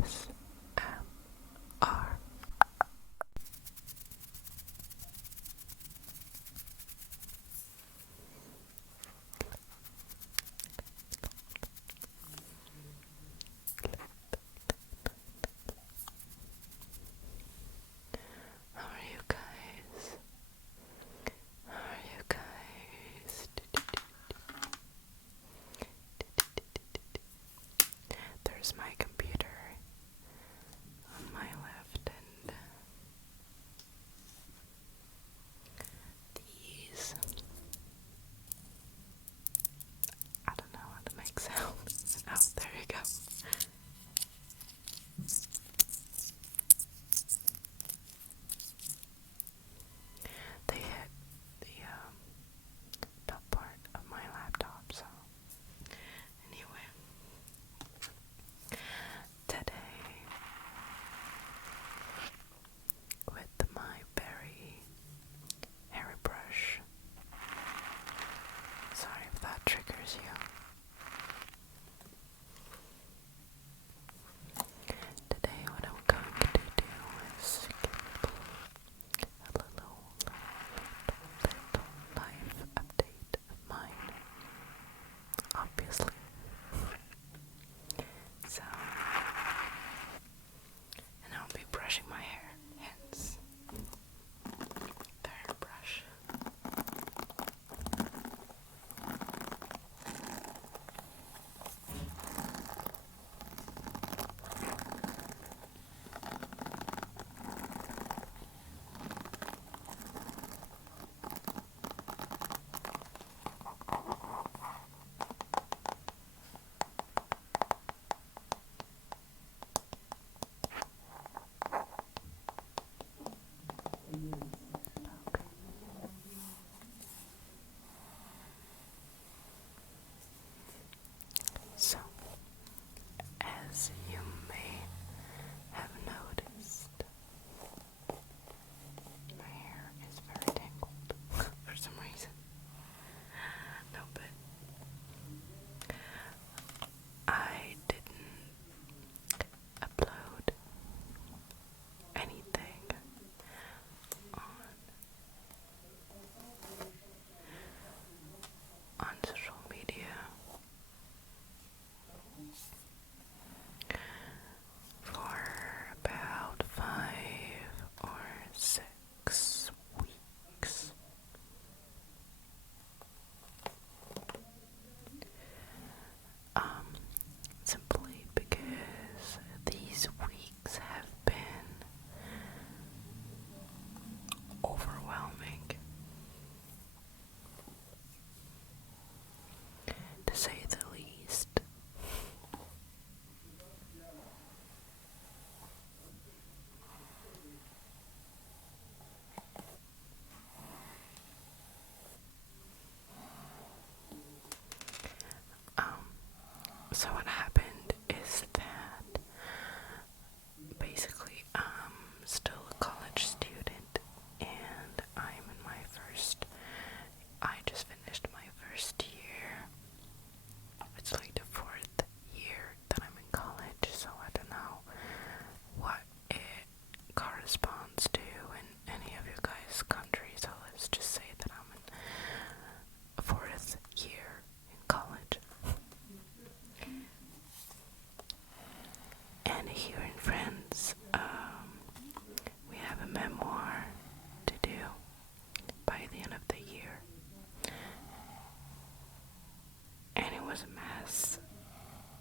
ASMR. How are you guys? How are you guys? There's my computer on my left and these. I don't know how to make sound. Oh, there you go. They hit the top part of my laptop, so anyway. Today, with my very hairy brush, sorry if that triggers you. Today, what I'm going to do is give a little life update of mine, obviously. So, and I'll be brushing my hair, hence the hairbrush. So, as you may have noticed, my hair is very tangled for some reason. No, but I didn't upload anything on social media for about 5 or 6 weeks. Simply because these weeks have been overwhelming, to say the least. So what happened is that basically I'm still a college student and I just finished my first year. It's like the 4th year that I'm in college, so I don't know what it corresponds to in any of you guys' countries, so let's just say that I'm in 4th year in college. And here in France, we have a memoir to do by the end of the year. And it was a mess,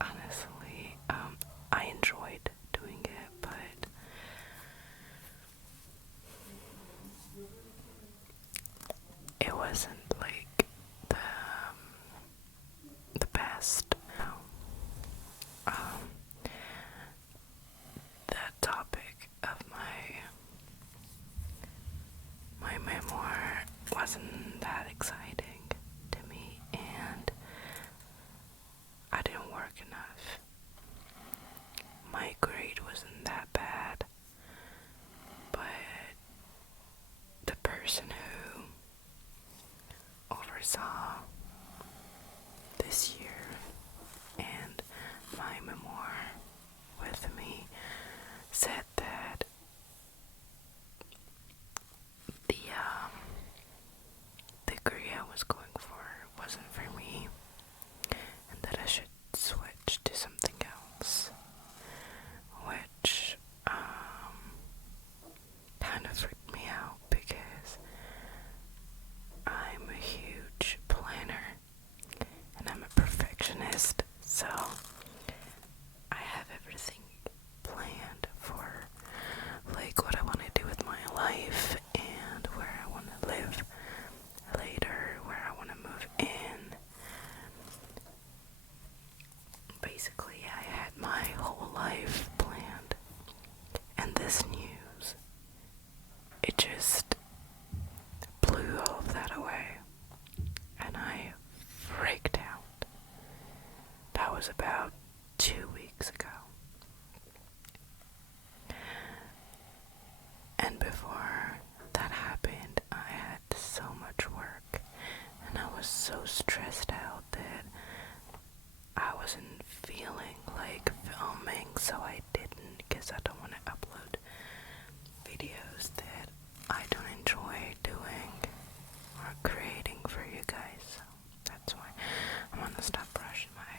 honestly. I enjoyed doing it, but it wasn't like the best. The topic of my memoir wasn't that exciting to me, and I didn't work enough. My grade wasn't that bad, but the person who oversaw this year and my memoir with me I have everything planned for like what I want to do with my life and where I want to live later, where I want to move in. Basically, I had my whole life planned, and this news, it just blew all of that away, and I freaked out. That was about 2 weeks ago. And before that happened, I had so much work, and I was so stressed out that I wasn't feeling like filming, so I didn't, because I don't want to upload videos that I don't enjoy doing or creating for you guys. So that's why I'm gonna stop brushing my hair.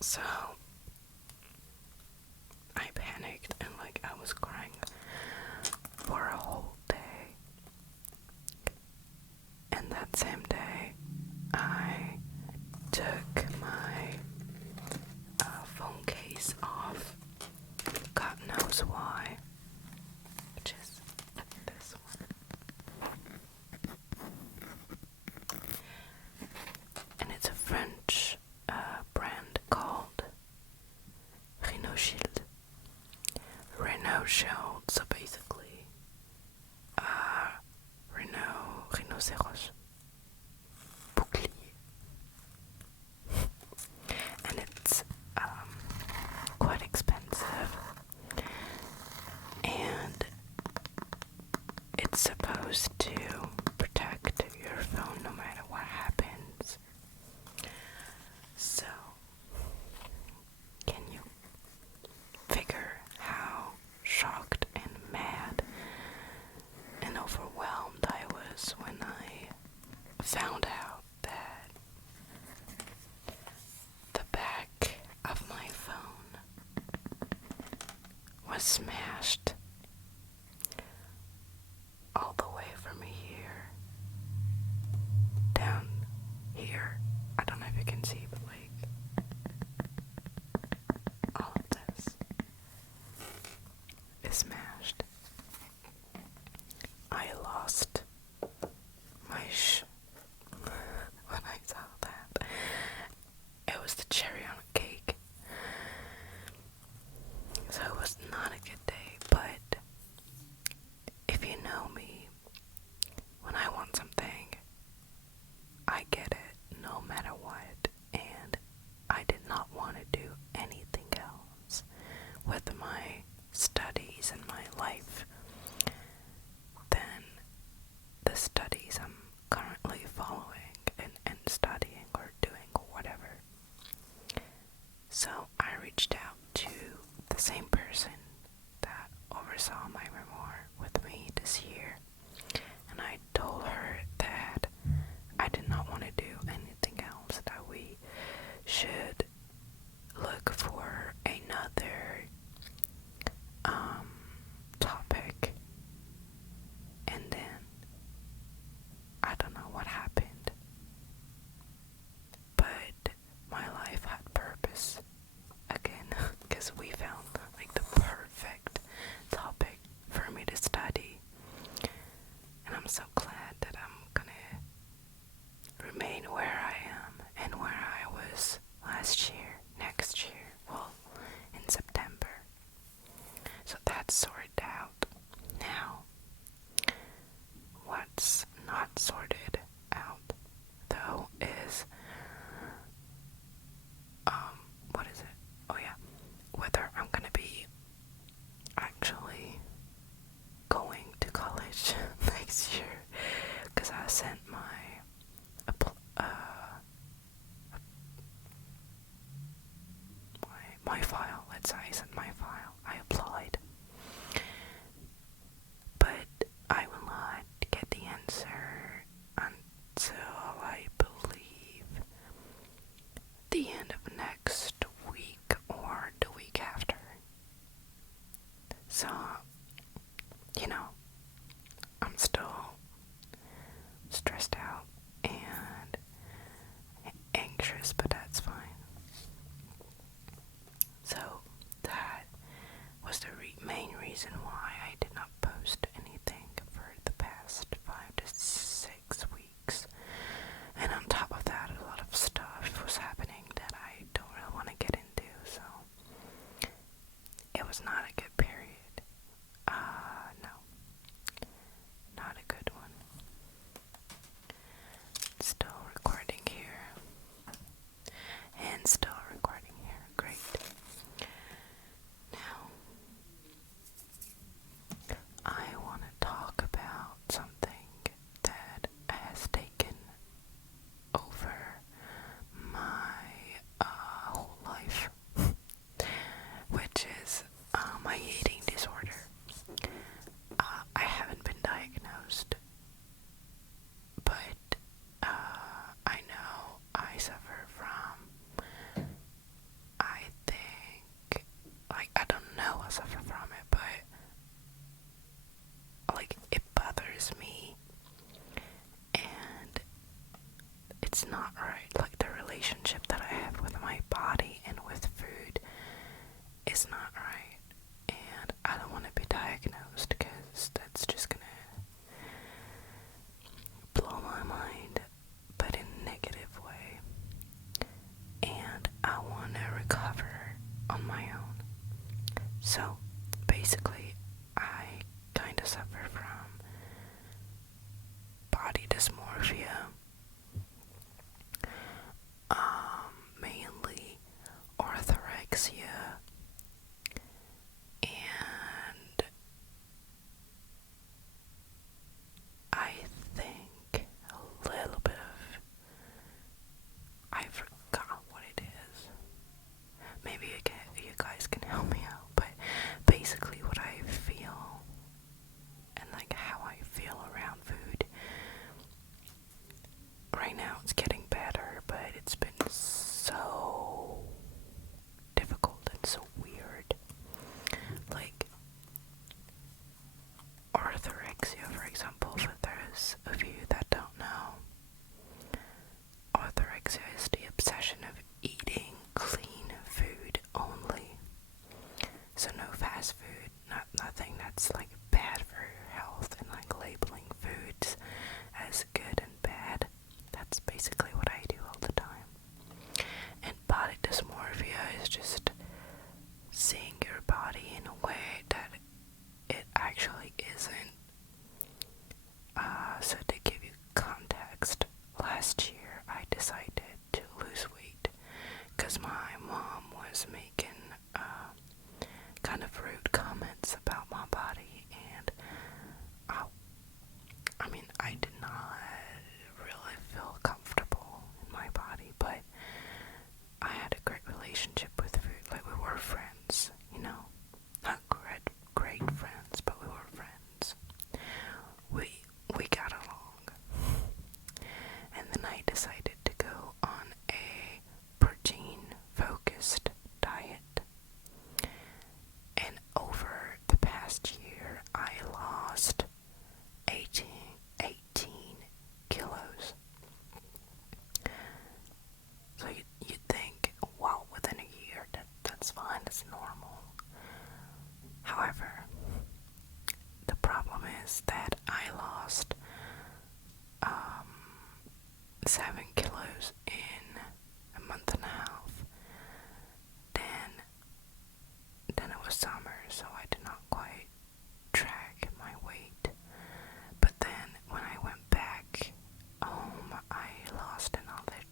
So I panicked and like I was crying for a whole day. And that same day, I took my phone case off. God knows why. Just look at this one. And it's a French brand called Renault Shield. So basically, Rhinoceros. Bouclier. And it's quite expensive. And it's supposed to protect your phone no matter what happens. So, can you figure how shocked and mad and overwhelmed I was when I found out that the back of my phone was smashed all the way from here down here. I don't know if you can see, but like all of this is smashed. I lost my when I saw that. It was the cherry on a cake. So it was not a good day, but if you know me, when I want something, I get it no matter what, and I did not want to do anything else with my studies and my life than the studies I'm currently following and studying or doing or whatever. So I reached out to the same person that oversaw my memoir with me this year, and I told her that I did not want to do anything else, that we should look for another topic. And then I don't know what happened, but my life had purpose again, because we found like the perfect topic for me to study. it's not right. Like, the relationship that I have with my body and with food is not right. And I don't want to be diagnosed, because that's just gonna blow my mind, but in a negative way. And I want to recover on my own. So basically, I kind of suffer from body dysmorphia, mainly orthorexia, and I think a little bit of, I forgot what it is. Maybe you guys can help me out, but basically what I feel and like how I feel around food right now, it's getting better, but it's been so difficult and so weird. Like, orthorexia, for example, for those of you that don't know, orthorexia is the obsession of eating clean food only. So no fast food, nothing that's like bad for your health, and like labeling foods as good and bad. That's basically what I do all the time. And body dysmorphia is just seeing your body in a way that it actually isn't. So to give you context, last year I decided to lose weight because my mom was making kind of rude comments about my body, and I mean, I did not really feel comfortable in my body, but I had a great relationship with food. Like, we were friends, you know, not great friends, but we were friends. We got along. And then I decided to go on a protein-focused diet. And over the past year, I lost 18 kilos. So you'd think, wow, within a year, that's fine, that's normal. However, the problem is that I lost 7 kilos in a month and a half. Then it was summer, so I did not quite track my weight. But then when I went back home, I lost another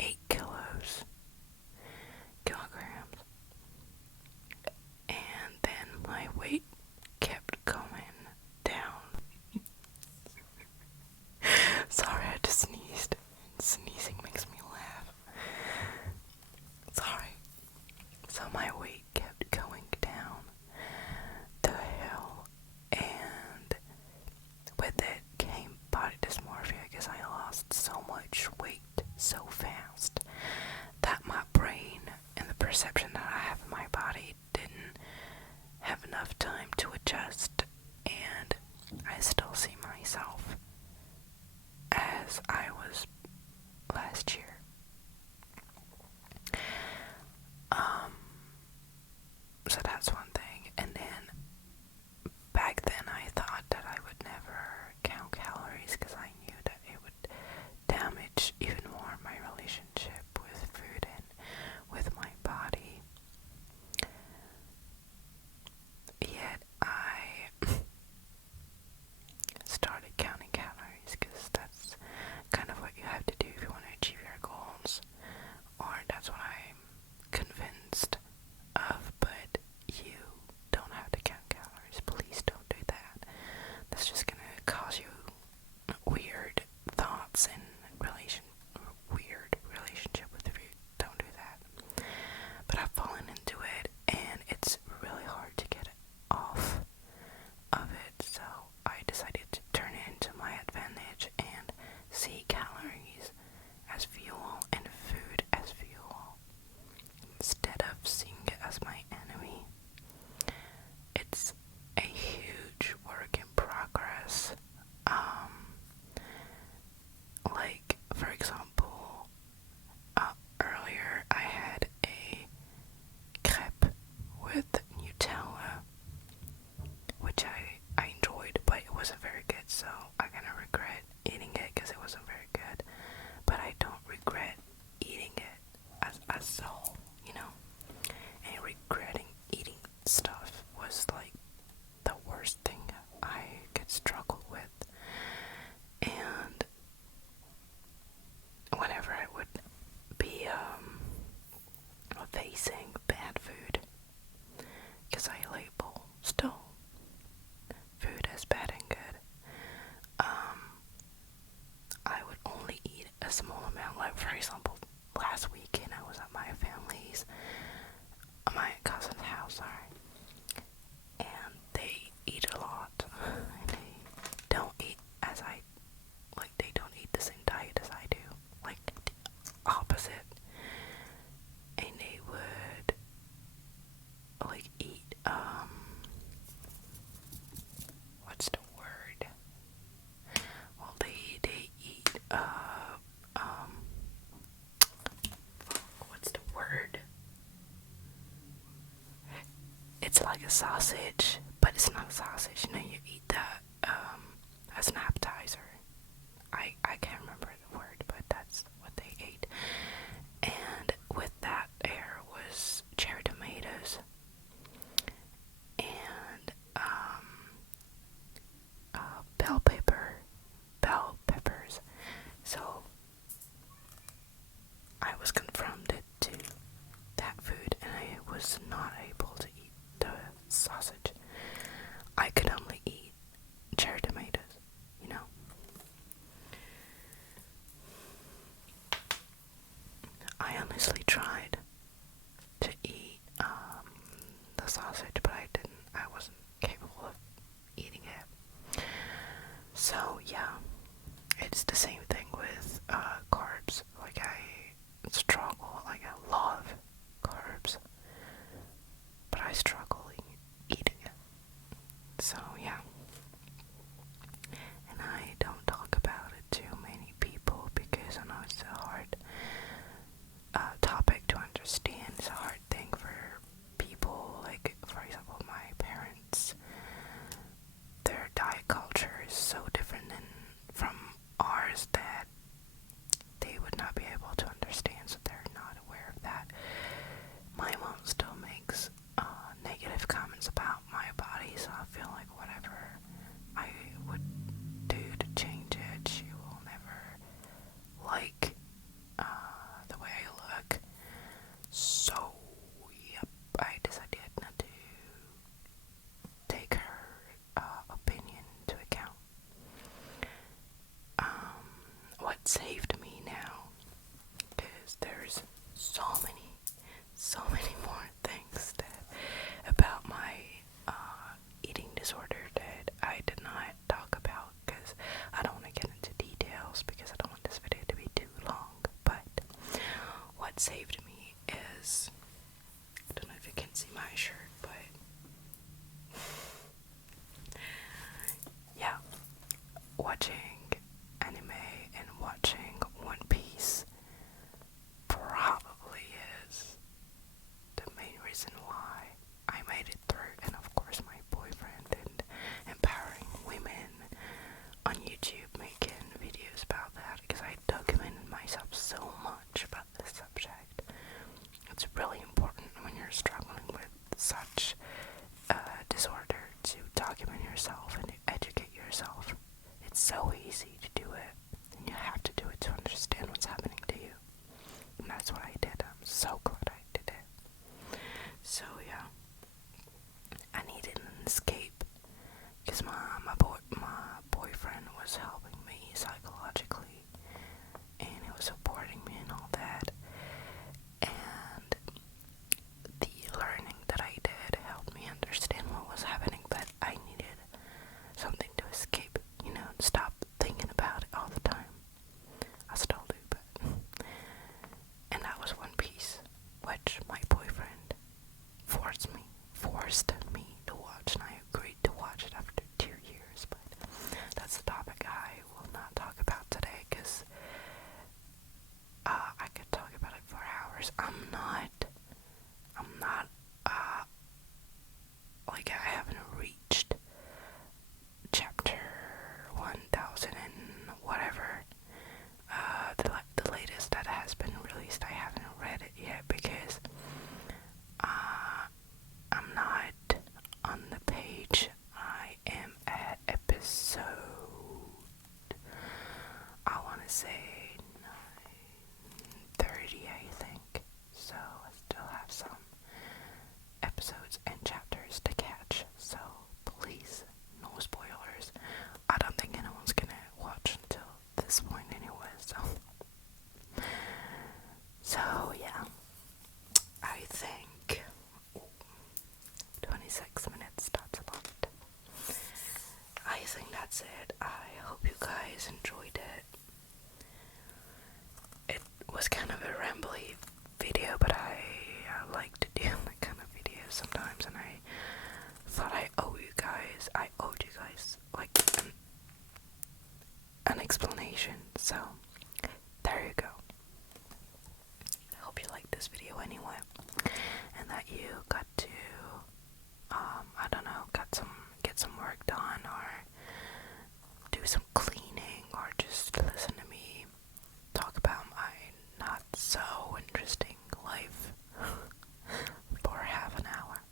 8 kilograms. And then my weight kept going down. Sorry, I just sneezed. Sneezing makes me laugh. Sorry. So my weight kept going down to hell, and with it came body dysmorphia because I lost so much weight so fast that my brain and the perception that I have of my body didn't have enough time to adjust, and I still see myself as I was last year. So that's one thing. And then back then I thought that I would never count calories because I knew that it would damage even more my relationship with food and with my body. Yet I started counting calories because that's kind of what you have to do if you want to achieve your goals, or that's what I'm convinced of. But you don't have to count calories. Please don't do that. That's just gonna cause you weird thoughts and weird relationship with food. Don't do that. But I've fallen into it, and it's really hard to get off of it. So I decided to turn it into my advantage and see calories as fuel and food as fuel, instead of seeing it as my enemy. It's a huge work in progress. small amount. Like, for example, last weekend I was at my cousin's house, sorry, and they eat a lot. They don't eat they don't eat the same diet as I do, like the opposite. And they would like eat what's the word? Well, they eat what's the word? It's like a sausage, but it's not a sausage. You know, you eat that as an appetizer. I can't remember the word, but that's what they ate. And with that there was cherry tomatoes and bell peppers. So I was confronted to that food, and I was not able to eat the sausage. I could only eat cherry tomatoes, you know. I honestly tried to eat the sausage, but I wasn't capable of eating it. So yeah, it's the same thing with carbs. Like, I struggle, like I love carbs, but I struggle eating it. So yeah, and I don't talk about it to many people because I know it's a hard topic to understand. It's a hard thing for people, like, for example, my parents. Their diet culture is so different from ours that they would not be able to understand, so they're not aware of that. My mom still makes negative comments about my body, so I feel like whatever I would do to change it, she will never like the way I look. So, yep, I decided not to take her opinion into account. What saved me now, because there's so many more things about my eating disorder that I did not talk about, because I don't want to get into details because I don't want this video to be too long. But what saved me is, I don't know if you can see my shirt, but yeah, watching anime and watching One Piece probably is the main reason why I made it through. And of course my boyfriend, and empowering women on YouTube, making videos about that, because I documented myself so much about this subject. It's really important when you're struggling with such disorder to document yourself and to educate yourself. It's so easy to do it, and you have to do it to understand what's happening to you. And that's what I did. I'm so glad I did it. So yeah, I needed an escape, because my boyfriend was helping me psychologically, and he was supporting me and all that. And the learning that I did helped me understand what was happening, but I needed something to escape, you know, stop thinking about it all the time. I still do, but and that was One Piece, which my boyfriend forced me to watch, and I agreed to watch it after 2 years. But that's the topic I will not talk about today, because I could talk about it for hours. I'm not like, I haven't reached chapter 1000 and whatever, the latest that has been released. I haven't read it yet because I'm not on the page. I am at episode, I want to say 930, I think. So I still have some episodes and chapters to catch. So please, no spoilers. I don't think anyone's gonna watch until this point anyway, so that's it. I hope you guys enjoyed it. It was kind of a rambly video, but I like to do that kind of videos sometimes, and I thought I owed you guys like an explanation. So there you go. I hope you liked this video anyway, and that you got to I don't know, get some work done, or do some cleaning, or just listen to me talk about my not so interesting life for half an hour.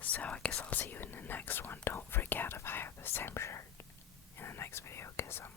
So I guess I'll see you in the next one. Don't forget if I have the same shirt in the next video, because I'm